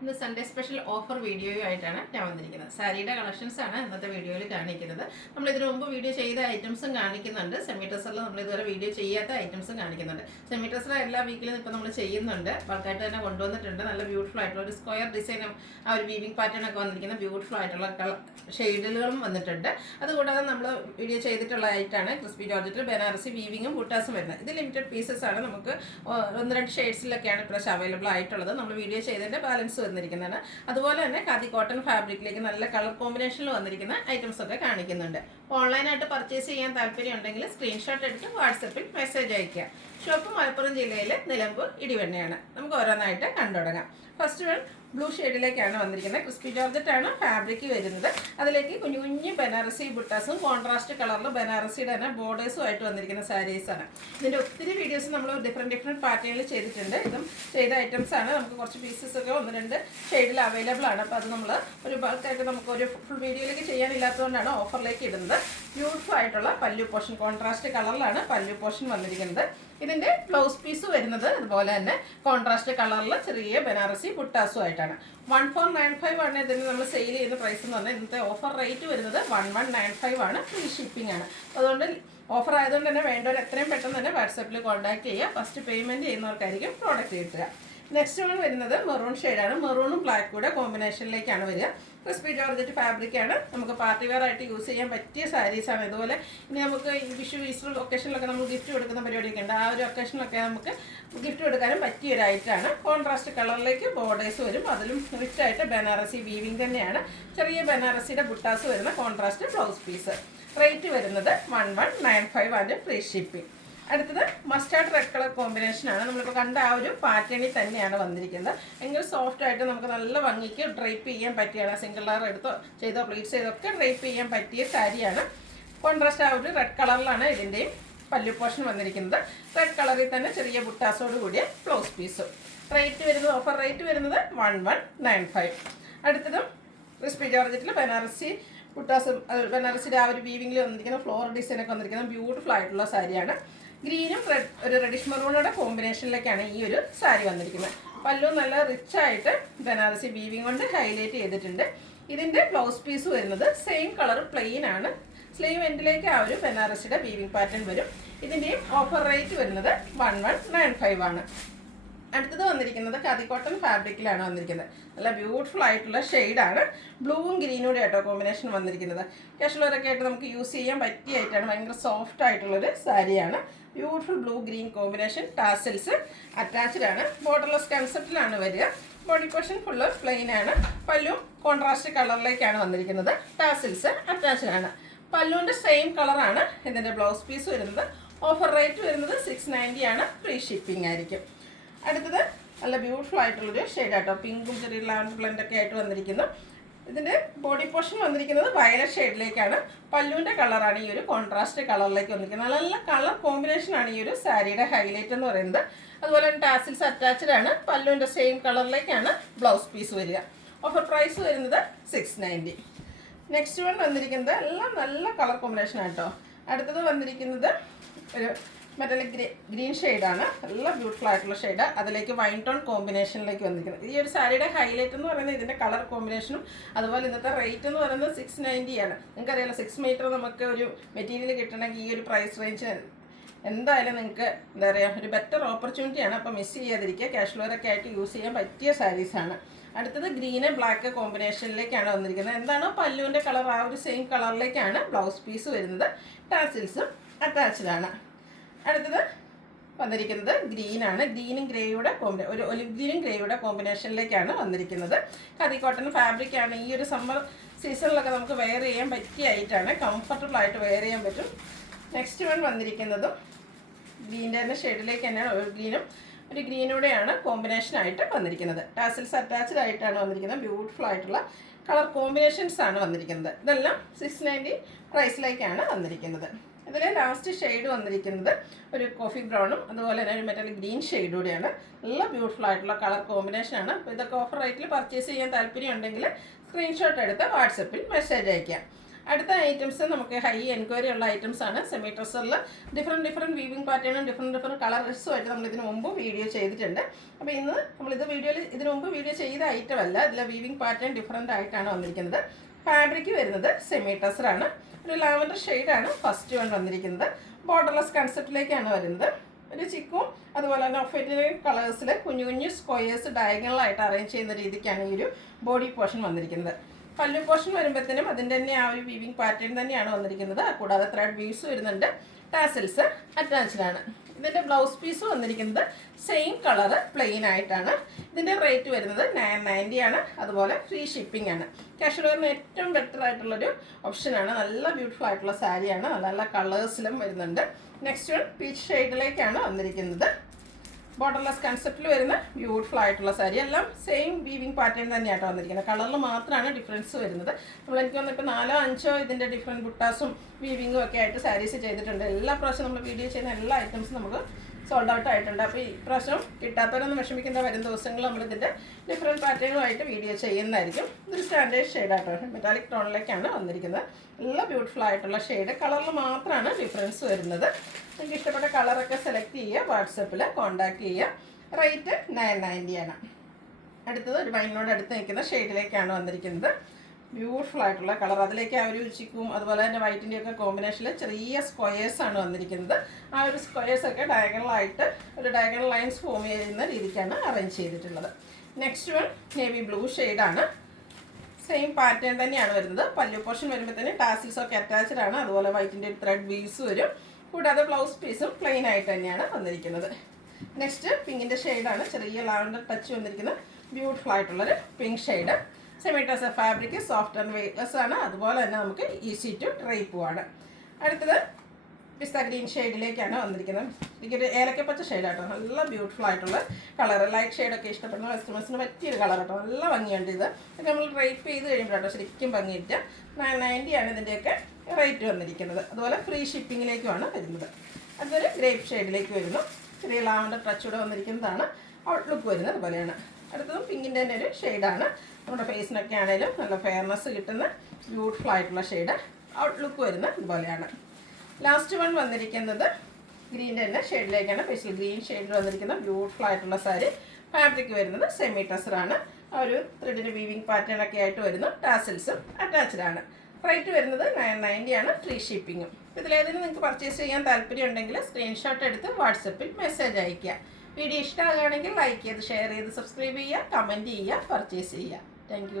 ഇന്ന് Sunday special offer വീഡിയോയുമായിട്ടാണ് ഞാൻ വന്നിരിക്കുന്നത്. സാരിയുടെ കളക്ഷൻസ് ആണ് ഇന്നത്തെ വീഡിയോയിൽ കാണിക്കുന്നത്. നമ്മൾ ഇതിനു മുമ്പ് വീഡിയോ ചെയ്ത ഐറ്റംസും കാണിക്കുന്നുണ്ട്. സെമി ഡ്രസ്സറിൽ നമ്മൾ ഇതുവരെ വീഡിയോ ചെയ്യാത്ത ഐറ്റംസും കാണിക്കുന്നുണ്ട്. സെമി ഡ്രസ്സർ എല്ലാ വീക്കിലും ഇപ്പോൾ നമ്മൾ ചെയ്യുന്നുണ്ട്. ബൾക്കായിട്ട് തന്നെ കൊണ്ടുവന്നിട്ടുണ്ട്. നല്ല ബ്യൂട്ടിഫുൾ ആയിട്ടുള്ള ഒരു സ്ക്വയർ ഡിസൈനും ആ ഒരു വീവിംഗ് പാറ്റേൺ ഒക്കെ വന്നിരിക്കുന്ന ബ്യൂട്ടിഫുൾ ആയിട്ടുള്ള ഷെയ്ഡുകളും വന്നിട്ടുണ്ട്. അതുകൂടാതെ നമ്മൾ വീഡിയോ ചെയ്തിട്ടുള്ള ആയിട്ടാണ് ക്രിസ്പി ജോർജറ്റിൽ ബനാറസി വീവിങ്ങും ബൂട്ടാസും വരുന്നത്. ഇത് ലിമിറ്റഡ് പീസസ് ആണ്. നമുക്ക് 1-2 ഷെയ്ഡ്സിലൊക്കെയാണ് ഇപ്രാവശ്യം അവൈലബിൾ ആയിട്ടുള്ളത്. നമ്മൾ വീഡിയോ ചെയ്തതിൻ്റെ ബാലൻസ് വന്നിരിക്കുന്നതാണ്. അതുപോലെ തന്നെ ഖാദി കോട്ടൺ ഫാബ്രിക്കിലേക്ക് നല്ല കളർ കോമ്പിനേഷനിൽ വന്നിരിക്കുന്ന ഐറ്റംസ് ഒക്കെ കാണിക്കുന്നുണ്ട്. ഓൺലൈനായിട്ട് പർച്ചേസ് ചെയ്യാൻ താല്പര്യം ഉണ്ടെങ്കിൽ സ്ക്രീൻഷോട്ട് എടുത്ത് വാട്സപ്പിൽ മെസ്സേജ് അയയ്ക്കുക. ഷോപ്പ് മലപ്പുറം ജില്ലയിലെ നിലമ്പൂർ ഇടിവണ്ണയാണ്. നമുക്ക് ഓരോന്നായിട്ട് കണ്ടു തുടങ്ങാം. ഫസ്റ്റ് വൺ ബ്ലൂ ഷെയ്ഡിലേക്കാണ് വന്നിരിക്കുന്നത്. ക്രിസ്പി ജോർജറ്റ് ആണ് ഫാബ്രിക് വരുന്നത്. അതിലേക്ക് കുഞ്ഞു കുഞ്ഞു ബനാറസി ബുട്ടാസും കോൺട്രാസ്റ്റ് കളറിൽ ബനാറസിയുടെ തന്നെ ബോർഡേഴ്സും ആയിട്ട് വന്നിരിക്കുന്ന സാരീസാണ്. ഇതിൻ്റെ ഒത്തിരി വീഡിയോസ് നമ്മൾ ഡിഫറെൻറ്റ് പാറ്റേണിൽ ചെയ്തിട്ടുണ്ട്. ഇതും ചെയ്ത ഐറ്റംസ് ആണ്. നമുക്ക് കുറച്ച് പീസസ് ഒക്കെ 1-2 ഷെയ്ഡിൽ അവൈലബിൾ ആണ്. അപ്പോൾ അത് നമ്മൾ ഒരു ബൾക്കായിട്ട് നമുക്ക് ഒരു ഫുൾ വീഡിയോയിലേക്ക് ചെയ്യാനില്ലാത്തതുകൊണ്ടാണ് ഓഫറിലേക്ക് ഇടുന്നത്. ബ്യൂട്ടിഫുൾ ആയിട്ടുള്ള പല്ലു പോർഷൻ കോൺട്രാസ്റ്റ് കളറിലാണ് പല്ലു പോർഷൻ വന്നിരിക്കുന്നത്. ഇതിൻ്റെ ബ്ലൗസ് പീസ് വരുന്നത് അതുപോലെ തന്നെ കോൺട്രാസ്റ്റ് കളറിൽ ചെറിയ ബനാറസി ബുട്ടാസും ആയിട്ടാണ്. 1495 ആണ് ഇതിന് നമ്മൾ സെയിൽ ചെയ്യുന്ന പ്രൈസ് എന്ന് പറഞ്ഞാൽ. ഇന്നത്തെ ഓഫർ റേറ്റ് വരുന്നത് 1195 ആണ്. ഫ്രീ ഷിപ്പിംഗ് ആണ്. അതുകൊണ്ട് ഓഫർ ആയതുകൊണ്ട് തന്നെ വേണ്ടവർ എത്രയും പെട്ടെന്ന് തന്നെ വാട്സാപ്പിൽ കോൺടാക്ട് ചെയ്യുക. ഫസ്റ്റ് പേയ്മെൻറ്റ് ചെയ്യുന്നവർക്കായിരിക്കും പ്രോഡക്റ്റ് കിട്ടുക. നെക്സ്റ്റ് വൺ വരുന്നത് മെറൂൺ ഷെയ്ഡാണ്. മെറൂണും ബ്ലാക്കും കൂടെ കോമ്പിനേഷനിലേക്കാണ് വരിക. ക്രിസ്പി ജോർജറ്റ് ഫാബ്രിക്കാണ്. നമുക്ക് പാർട്ടി വെയർ ആയിട്ട് യൂസ് ചെയ്യാൻ പറ്റിയ സാരീസാണ്. ഇതുപോലെ ഇനി നമുക്ക് ഈ വിഷു ഈസ്റ്റർ ഒക്കേഷനിലൊക്കെ നമ്മൾ ഗിഫ്റ്റ് കൊടുക്കുന്ന പരിപാടിയൊക്കെ ഉണ്ട്. ആ ഒരു ഒക്കേഷനിലൊക്കെ നമുക്ക് ഗിഫ്റ്റ് കൊടുക്കാനും പറ്റിയ ഒരു ഐറ്റമാണ്. കോൺട്രാസ്റ്റ് കളറിലേക്ക് ബോർഡേഴ്സ് വരും. അതിലും റിച്ച് ആയിട്ട് ബനാറസി വീവിങ് തന്നെയാണ്. ചെറിയ ബനാറസിയുടെ ബുട്ടാസ് വരുന്ന കോൺട്രാസ്റ്റ് ബ്ലൗസ് പീസ്. റേറ്റ് വരുന്നത് 1195 ആണ്. Free shipping. അടുത്തത് മസ്റ്റാർഡ് റെഡ് കളർ കോമ്പിനേഷനാണ്. നമ്മളിപ്പോൾ കണ്ട ആ ഒരു പാറ്റേണിൽ തന്നെയാണ് വന്നിരിക്കുന്നത്. ഭയങ്കര സോഫ്റ്റ് ആയിട്ട് നമുക്ക് നല്ല ഭംഗിക്ക് ഡ്രൈപ്പ് ചെയ്യാൻ പറ്റിയാണ്. സിംഗിൾ ലെയർ എടുത്തോ ചെയ്തോ പ്ലീറ്റ്സ് ചെയ്തോ ഒക്കെ ഡ്രൈപ്പ് ചെയ്യാൻ പറ്റിയ സാരിയാണ്. കോൺട്രാസ്റ്റ് ആ ഒരു റെഡ് കളറിലാണ് ഇതിൻ്റെയും പല്ലു പോർഷൻ വന്നിരിക്കുന്നത്. റെഡ് കളറിൽ തന്നെ ചെറിയ ബുട്ടാസോട് കൂടിയ ബ്ലൗസ് പീസും. റേറ്റ് വരുന്നത് ഓഫർ റേറ്റ് വരുന്നത് 1195. അടുത്തതും ക്രിസ്പി ജോർജറ്റിൽ ബനാറസി ബുട്ടാസും ബനാറസിയുടെ ആ ഒരു വീവിങ്ങിൽ വന്നിരിക്കുന്ന ഫ്ലോർ ഡിസൈനൊക്കെ വന്നിരിക്കുന്ന ബ്യൂട്ടിഫുൾ ആയിട്ടുള്ള സാരിയാണ്. ഗ്രീനും ഒരു റെഡിഷ് മെറൂണോടെ കോമ്പിനേഷനിലേക്കാണ് ഈ ഒരു സാരി വന്നിരിക്കുന്നത്. പല്ലു നല്ല റിച്ചായിട്ട് ബനാറസി വീവിങ് കൊണ്ട് ഹൈലൈറ്റ് ചെയ്തിട്ടുണ്ട്. ഇതിൻ്റെ ബ്ലൗസ് പീസ് വരുന്നത് സെയിം കളർ പ്ലെയിൻ ആണ്. സ്ലീവ് എൻഡിലേക്ക് ആ ഒരു ബനാറസിയുടെ വീവിങ് പാറ്റേൺ വരും. ഇതിൻ്റെയും ഓഫർ റേറ്റ് വരുന്നത് 1195 ആണ്. അടുത്തത് വന്നിരിക്കുന്നത് ഖാദി കോട്ടൺ ഫാബ്രിക്കിലാണ് വന്നിരിക്കുന്നത്. നല്ല ബ്യൂട്ടിഫുൾ ആയിട്ടുള്ള ഷെയ്ഡാണ്. ബ്ലൂവും ഗ്രീനൂടെ ആയിട്ടോ കോമ്പിനേഷൻ വന്നിരിക്കുന്നത്. കാഷ്വലൊക്കെ ആയിട്ട് നമുക്ക് യൂസ് ചെയ്യാൻ പറ്റിയ ആയിട്ടാണ്. ഭയങ്കര സോഫ്റ്റ് ആയിട്ടുള്ളൊരു സാരിയാണ്. Beautiful blue green combination. Tassels attached ആണ്. ബോർഡർലെസ് കൺസെപ്റ്റിലാണ് വരിക. ബോഡി പോർഷൻ ഫുള്ള് പ്ലെയിൻ ആണ്. പല്ലു കോൺട്രാസ്റ്റ് കളറിലേക്കാണ് വന്നിരിക്കുന്നത്. ടാസൽസ് അറ്റാച്ച്ഡ് ആണ്. പല്ലുവിൻ്റെ സെയിം കളറാണ് ഇതിൻ്റെ ബ്ലൗസ് പീസ് വരുന്നത്. ഓഫർ റേറ്റ് വരുന്നത് 690 ആണ്. ഫ്രീ ഷിപ്പിംഗ് ആയിരിക്കും. അടുത്തത് നല്ല ബ്യൂട്ടിഫുൾ ആയിട്ടുള്ളൊരു ഷെയ്ഡാട്ടോ. പിങ്കും ചെറിയ ലാവൻഡർ ബ്ലെൻഡൊക്കെ ആയിട്ട് വന്നിരിക്കുന്നു. ഇതിൻ്റെ ബോഡി പോർഷൻ വന്നിരിക്കുന്നത് വയലറ്റ് ഷെയ്ഡിലേക്കാണ്. പല്ലുവിൻ്റെ കളറാണ് ഈ ഒരു കോൺട്രാസ്റ്റ് കളറിലേക്ക് വന്നിരിക്കുന്നത്. നല്ല കളർ കോമ്പിനേഷനാണ് ഈ ഒരു സാരിയുടെ ഹൈലൈറ്റ് എന്ന് പറയുന്നത്. അതുപോലെ തന്നെ ടാസിൽസ് അറ്റാച്ച്ഡ് ആണ്. പല്ലുവിൻ്റെ സെയിം കളറിലേക്കാണ് ബ്ലൗസ് പീസ് വരിക. ഓഫർ പ്രൈസ് വരുന്നത് 690. നെക്സ്റ്റ് വൺ വന്നിരിക്കുന്നത് എല്ലാം നല്ല കളർ കോമ്പിനേഷൻ ആട്ടോ. അടുത്തത് വന്നിരിക്കുന്നത് ഒരു മെറ്റാലിക് ഗ്രീൻ ഷെയ്ഡാണ്. നല്ല ബ്യൂട്ടിഫുൾ ആയിട്ടുള്ള ഷെയ്ഡ്. അതിലേക്ക് വൈൻ ടോൺ കോമ്പിനേഷനിലേക്ക് വന്നിരിക്കുന്നത്. ഈ ഒരു സാരിയുടെ ഹൈലൈറ്റ് എന്ന് പറയുന്നത് ഇതിൻ്റെ കളർ കോമ്പിനേഷനും അതുപോലെ ഇന്നത്തെ റേറ്റ് എന്ന് പറയുന്നത് 690 ആണ്. നിങ്ങൾക്കറിയാലോ 6 മീറ്റർ നമുക്ക് ഒരു മെറ്റീരിയൽ കിട്ടണമെങ്കിൽ ഈ ഒരു പ്രൈസ് റേഞ്ച് എന്തായാലും നിങ്ങൾക്ക് എന്താ പറയുക ഒരു ബെറ്റർ ഓപ്പർച്യൂണിറ്റിയാണ്. അപ്പോൾ മിസ് ചെയ്യാതിരിക്കുക. കാഷ്വലൊക്കെ ആയിട്ട് യൂസ് ചെയ്യാൻ പറ്റിയ സാരീസാണ്. അടുത്തത് ഗ്രീന് ബ്ലാക്ക് കോമ്പിനേഷനിലേക്കാണ് വന്നിരിക്കുന്നത്. എന്താണോ പല്ലുവിൻ്റെ കളർ ആ ഒരു സെയിം കളറിലേക്കാണ് ബ്ലൗസ് പീസ് വരുന്നത്. ടാസിൽസും അറ്റാച്ച്ഡ് ആണ്. അടുത്തത് വന്നിരിക്കുന്നത് ഗ്രീനാണ്. ഗ്രീനും ഗ്രേയുടെ ഒരു ഒലിവ് ഗ്രീനും ഗ്രേയുടെ കോമ്പിനേഷനിലേക്കാണ് വന്നിരിക്കുന്നത്. ഖാദി കോട്ടൺ ഫാബ്രിക്കാണ്. ഈ ഒരു സമ്മർ സീസണിലൊക്കെ നമുക്ക് വെയർ ചെയ്യാൻ പറ്റിയ ആയിട്ടാണ്. കംഫർട്ടബിൾ ആയിട്ട് വെയർ ചെയ്യാൻ പറ്റും. നെക്സ്റ്റ് വൺ വന്നിരിക്കുന്നതും ഗ്രീൻ്റെ തന്നെ ഷെയ്ഡിലേക്ക് തന്നെയാണ്. ഒരു ഗ്രീനും ഒരു ഗ്രീനൂടെയാണ് കോമ്പിനേഷനായിട്ട് വന്നിരിക്കുന്നത്. ടാസിൽസ് അറ്റാച്ച്ഡ് ആയിട്ടാണ് വന്നിരിക്കുന്നത്. ബ്യൂട്ടിഫുൾ ആയിട്ടുള്ള കളർ കോമ്പിനേഷൻസ് ആണ് വന്നിരിക്കുന്നത്. ഇതെല്ലാം 690 പ്രൈസിലേക്കാണ് വന്നിരിക്കുന്നത്. ഇതിൽ ലാസ്റ്റ് ഷെയ്ഡ് വന്നിരിക്കുന്നത് ഒരു കോഫി ബ്രൗണും അതുപോലെ തന്നെ ഒരു മെറ്റാലിക് ഗ്രീൻ ഷെയ്ഡൂടെയാണ്. നല്ല ബ്യൂട്ടിഫുൾ ആയിട്ടുള്ള കളർ കോമ്പിനേഷനാണ്. അപ്പോൾ ഇതൊക്കെ ഓഫർ റേറ്റിൽ പർച്ചേസ് ചെയ്യാൻ താല്പര്യം ഉണ്ടെങ്കിൽ സ്ക്രീൻഷോട്ട് എടുത്ത് വാട്സപ്പിൽ മെസ്സേജ് അയയ്ക്കാം. അടുത്ത ഐറ്റംസ് നമുക്ക് ഹൈ എൻക്വയറി ഉള്ള ഐറ്റംസ് ആണ്. സെമി ഡ്രസ്സറിൽ ഡിഫറെൻറ്റ് വീവിങ് പാറ്റേണും ഡിഫറെൻറ്റ് കളേഴ്സുമായിട്ട് നമ്മൾ ഇതിനു മുമ്പ് വീഡിയോ ചെയ്തിട്ടുണ്ട്. അപ്പോൾ ഇന്ന് നമ്മളിത് ഇതിനു മുമ്പ് വീഡിയോ ചെയ്ത ഐറ്റം അല്ല, ഇതിലെ വീവിങ് പാറ്റേൺ ഡിഫറെൻ്റ് ആയിട്ടാണ് വന്നിരിക്കുന്നത്. ഫാബ്രിക് വരുന്നത് സെമി ഡ്രസ്സറാണ്. ഒരു ലാവൻഡർ ഷെയ്ഡാണ് ഫസ്റ്റ് വൺ വന്നിരിക്കുന്നത്. ബോർഡർലെസ് കൺസെപ്റ്റിലേക്കാണ് വരുന്നത്. ഒരു ചിക്കും അതുപോലെ തന്നെ ഓഫ് വൈറ്റ് കളേഴ്സിൽ കുഞ്ഞു സ്ക്വയേഴ്സ് ഡയഗണലായിട്ട് അറേഞ്ച് ചെയ്യുന്ന രീതിക്കാണ് ഈ ഒരു ബോഡി പോർഷൻ വന്നിരിക്കുന്നത്. പല്ലു പോർഷൻ വരുമ്പോഴത്തേനും അതിൻ്റെ തന്നെ ആ ഒരു വീവിങ് പാറ്റേൺ തന്നെയാണ് വന്നിരിക്കുന്നത്. കൂടാതെ ത്രെഡ് വീവ്സ് വരുന്നുണ്ട്. ടാസൽസ് അറ്റാച്ച്ഡ് ആണ്. ഇതിൻ്റെ ബ്ലൗസ് പീസ് വന്നിരിക്കുന്നത് സെയിം കളറ് പ്ലെയിൻ ആയിട്ടാണ്. ഇതിൻ്റെ റേറ്റ് വരുന്നത് 990 ആണ്. അതുപോലെ ഫ്രീ ഷിപ്പിംഗ് ആണ്. കാഷ്വൽ വെയറിന് ഏറ്റവും ബെറ്റർ ആയിട്ടുള്ളൊരു ഓപ്ഷനാണ്. നല്ല ബ്യൂട്ടിഫുൾ ആയിട്ടുള്ള സാരിയാണ്. നല്ല നല്ല കളേഴ്സിലും വരുന്നുണ്ട്. നെക്സ്റ്റ് വൺ പീച്ച് ഷെയ്ഡിലേക്കാണ് വന്നിരിക്കുന്നത്. ബോർഡർലെസ് കൺസെപ്റ്റിൽ വരുന്ന ബ്യൂട്ടിഫുൾ ആയിട്ടുള്ള സാരി. എല്ലാം സെയിം വീവിങ് പാറ്റേൺ തന്നെയായിട്ട് വന്നിരിക്കുന്നത്. കളറിൽ മാത്രമാണ് ഡിഫറൻസ് വരുന്നത്. എനിക്ക് തോന്നുന്നു ഇപ്പോൾ 4-5 ഇതിൻ്റെ ഡിഫറെൻറ്റ് ബുട്ടാസും വീവിങ്ങും ഒക്കെ ആയിട്ട് സാരീസ് ചെയ്തിട്ടുണ്ട്. എല്ലാ പ്രാവശ്യം നമ്മൾ വീഡിയോ ചെയ്യുന്ന എല്ലാ ഐറ്റംസും നമുക്ക് സോൾഡ് ഔട്ട് ആയിട്ടുണ്ട്. അപ്പോൾ ഈ പ്രാവശ്യം കിട്ടാത്തവരൊന്നും വിഷമിക്കേണ്ട. വരും ദിവസങ്ങളിൽ നമ്മളിതിൻ്റെ ഡിഫറെൻറ്റ് പാറ്റേണുമായിട്ട് വീഡിയോ ചെയ്യുന്നതായിരിക്കും. ഇതൊരു സ്റ്റാൻഡേർഡ് ഷെയ്ഡാട്ടോ, മെറ്റാലിക് ടോണിലേക്കാണ് വന്നിരിക്കുന്നത്. നല്ല ബ്യൂട്ടിഫുൾ ആയിട്ടുള്ള ഷെയ്ഡ്. കളറിൽ മാത്രമാണ് ഡിഫറൻസ് വരുന്നത്. നിങ്ങൾക്ക് ഇഷ്ടപ്പെട്ട കളറൊക്കെ സെലക്ട് ചെയ്യുക, വാട്സപ്പിൽ കോൺടാക്ട് ചെയ്യുക. റേറ്റ് 990 ആണ്. അടുത്തത് ഒരു വൈനോട് അടുത്ത് നിൽക്കുന്ന ഷെയ്ഡിലേക്കാണ് വന്നിരിക്കുന്നത്. ബ്യൂട്ടിഫുൾ ആയിട്ടുള്ള കളർ. അതിലേക്ക് ആ ഒരു ചിക്കും അതുപോലെ തന്നെ വൈറ്റിൻ്റെയൊക്കെ കോമ്പിനേഷനിൽ ചെറിയ സ്ക്വയേഴ്സാണ് വന്നിരിക്കുന്നത്. ആ ഒരു സ്ക്വയേഴ്സൊക്കെ ഡയഗണലായിട്ട് ഒരു ഡയഗണൽ ലൈൻസ് ഫോം ചെയ്യുന്ന രീതിക്കാണ് അറേഞ്ച് ചെയ്തിട്ടുള്ളത്. നെക്സ്റ്റ് വൺ നേവി ബ്ലൂ ഷെയ്ഡാണ്. സെയിം പാറ്റേൺ തന്നെയാണ് വരുന്നത്. പല്ലു പോർഷൻ വരുമ്പോഴത്തേന് ടാസിൽസൊക്കെ അറ്റാച്ച്ഡ് ആണ്. അതുപോലെ വൈറ്റിൻ്റെ ത്രെഡ് വീവ്സ് വരും. കൂടാതെ ബ്ലൗസ് പീസും പ്ലെയിൻ ആയിട്ട് തന്നെയാണ് വന്നിരിക്കുന്നത്. നെക്സ്റ്റ് പിങ്കിൻ്റെ ഷെയ്ഡാണ്. ചെറിയ ലാവൻഡർ ടച്ച് വന്നിരിക്കുന്ന ബ്യൂട്ടിഫുൾ ആയിട്ടുള്ളൊരു pink shade. Semi dresser fabric soft and weightless ആണ്. അതുപോലെ തന്നെ നമുക്ക് ഈസി ടു ഡ്രൈപ്പുമാണ്. അടുത്തത് പിസ്ത ഗ്രീൻ ഷെയ്ഡിലേക്കാണ് വന്നിരിക്കുന്നത്. എനിക്കൊരു ഏലക്കപ്പച്ച ഷെയ്ഡാട്ടോ. നല്ല ബ്യൂട്ടിഫുൾ ആയിട്ടുള്ള കളർ. ലൈറ്റ് ഷെയ്ഡൊക്കെ ഇഷ്ടപ്പെടുന്ന കസ്റ്റമേഴ്സിന് പറ്റിയൊരു കളറാട്ടോ. നല്ല ഭംഗിയുണ്ട് ഇത്. ഇതൊക്കെ നമ്മൾ ഡ്രൈപ്പ് ചെയ്ത് കഴിയുമ്പോഴാട്ടോ ശരിക്കും ഭംഗിയിട്ട്. 990 ആണ് ഇതിൻ്റെയൊക്കെ റേറ്റ് വന്നിരിക്കുന്നത്. അതുപോലെ ഫ്രീ ഷിപ്പിങ്ങിലേക്കുമാണ് വരുന്നത്. അതൊരു ഗ്രേപ്പ് ഷെയ്ഡിലേക്ക് വരുന്നു. ചെറിയ ലാവൻഡർ ടച്ച് കൂടെ വന്നിരിക്കുന്നതാണ്. ഔട്ട്ലുക്ക് വരുന്നത് അതുപോലെയാണ്. അടുത്തതും പിങ്കിൻ്റെ തന്നെ ഒരു ഷെയ്ഡാണ്. നമ്മുടെ ഫേസിനൊക്കെ ആണെങ്കിലും നല്ല ഫെയർനെസ് കിട്ടുന്ന ബ്യൂട്ടിഫുൾ ആയിട്ടുള്ള ഷെയ്ഡ്. ഔട്ട്ലുക്ക് വരുന്നത് ഇതുപോലെയാണ്. ലാസ്റ്റ് വൺ വന്നിരിക്കുന്നത് ഗ്രീൻ്റെ തന്നെ ഷെയ്ഡിലേക്കാണ്. പേസ്റ്റൽ ഗ്രീൻ ഷെയ്ഡിൽ വന്നിരിക്കുന്ന ബ്യൂട്ടിഫുൾ ആയിട്ടുള്ള സാരി. ഫാബ്രിക് വരുന്നത് സെമി ടസറാണ്. ആ ഒരു ത്രെഡിൻ്റെ വീവിങ് പാറ്റേൺ ഒക്കെ ആയിട്ട് വരുന്നു. ടാസിൽസും അറ്റാച്ച്ഡ് ആണ്. റേറ്റ് വരുന്നത് 990 ആണ്. ഫ്രീ ഷിപ്പിങ്ങും. ഇതിലേതെങ്കിലും നിങ്ങൾക്ക് പർച്ചേസ് ചെയ്യാൻ താല്പര്യം ഉണ്ടെങ്കിൽ സ്ക്രീൻഷോട്ട് എടുത്ത് വാട്സപ്പിൽ മെസ്സേജ് അയയ്ക്കുക. വീഡിയോ ഇഷ്ടമാകുകയാണെങ്കിൽ ലൈക്ക് ചെയ്ത് ഷെയർ ചെയ്ത് സബ്സ്ക്രൈബ് ചെയ്യുക, കമൻറ്റ് ചെയ്യുക, പർച്ചേസ് ചെയ്യുക. താങ്ക്